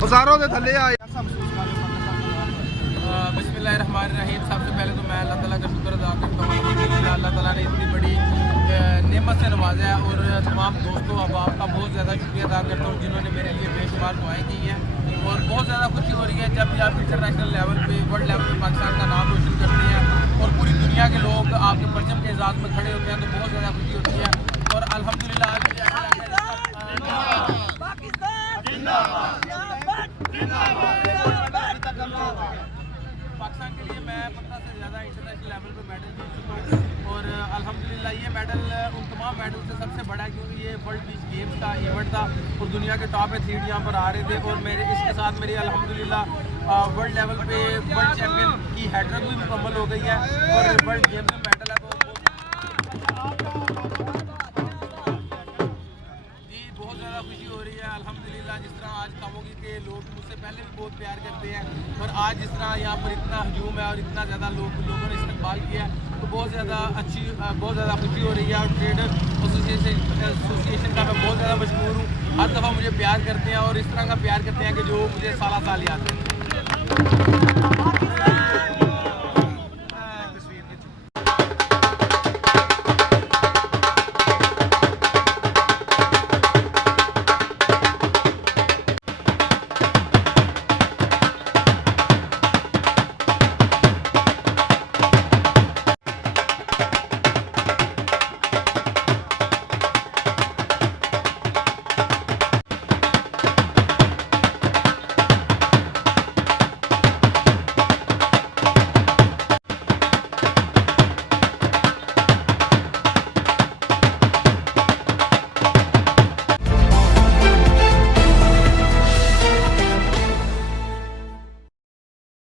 बाजारों के थले आए। बिस्मिल्लाहिर्रहमानिर्रहीम। सबसे पहले तो मैं अल्लाह ताला का शुक्र अदा करता हूँ। अल्लाह ताला ने इतनी बड़ी नेमत से नवाजा है और तमाम दोस्तों अहबाब का बहुत ज़्यादा शुक्रिया अदा करता हूँ जिन्होंने मेरे लिए बेशुमार दुआएं की हैं। और बहुत ज़्यादा खुशी हो रही है जब भी आप इंटरनेशनल लेवल पे, वर्ल्ड लेवल पे पाकिस्तान का नाम रोशन करते हैं और पूरी दुनिया के लोग आपके परचम के एजाज़ में खड़े होते हैं तो बहुत ज़्यादा खुशी होती है। और अल्हम्दुलिल्लाह पाकिस्तान के लिए मैं 15 से ज़्यादा इंटरनेशनल लेवल पे मेडल जीत चुका हूँ। और अल्हम्दुलिल्लाह ये मेडल उन तमाम मेडल से सबसे बड़ा है क्योंकि ये वर्ल्ड बीच गेम्स का इवेंट था और दुनिया के टॉप एथलीट यहाँ पर आ रहे थे। और मेरे इसके साथ मेरी अल्हम्दुलिल्लाह वर्ल्ड लेवल पे वर्ल्ड चैम्पियन की हैट्रिक भी मुकम्मल हो गई है और वर्ल्ड गेम्स में मेडल है। तो जी बहुत ज़्यादा खुशी हो रही है अल्हम्दुलिल्लाह। जिस तरह आज कमोगी के लोग मुझसे पहले भी बहुत प्यार करते हैं और आज जिस तरह यहाँ पर इतना हजूम है और इतना ज़्यादा लोगों ने इस्तकबाल किया है तो बहुत ज़्यादा खुशी हो रही है। और ट्रेड एसोसिएशन का मैं बहुत ज़्यादा मशहूर हूँ। हर दफ़ा मुझे प्यार करते हैं और इस तरह का प्यार करते हैं कि जो मुझे साल याद है।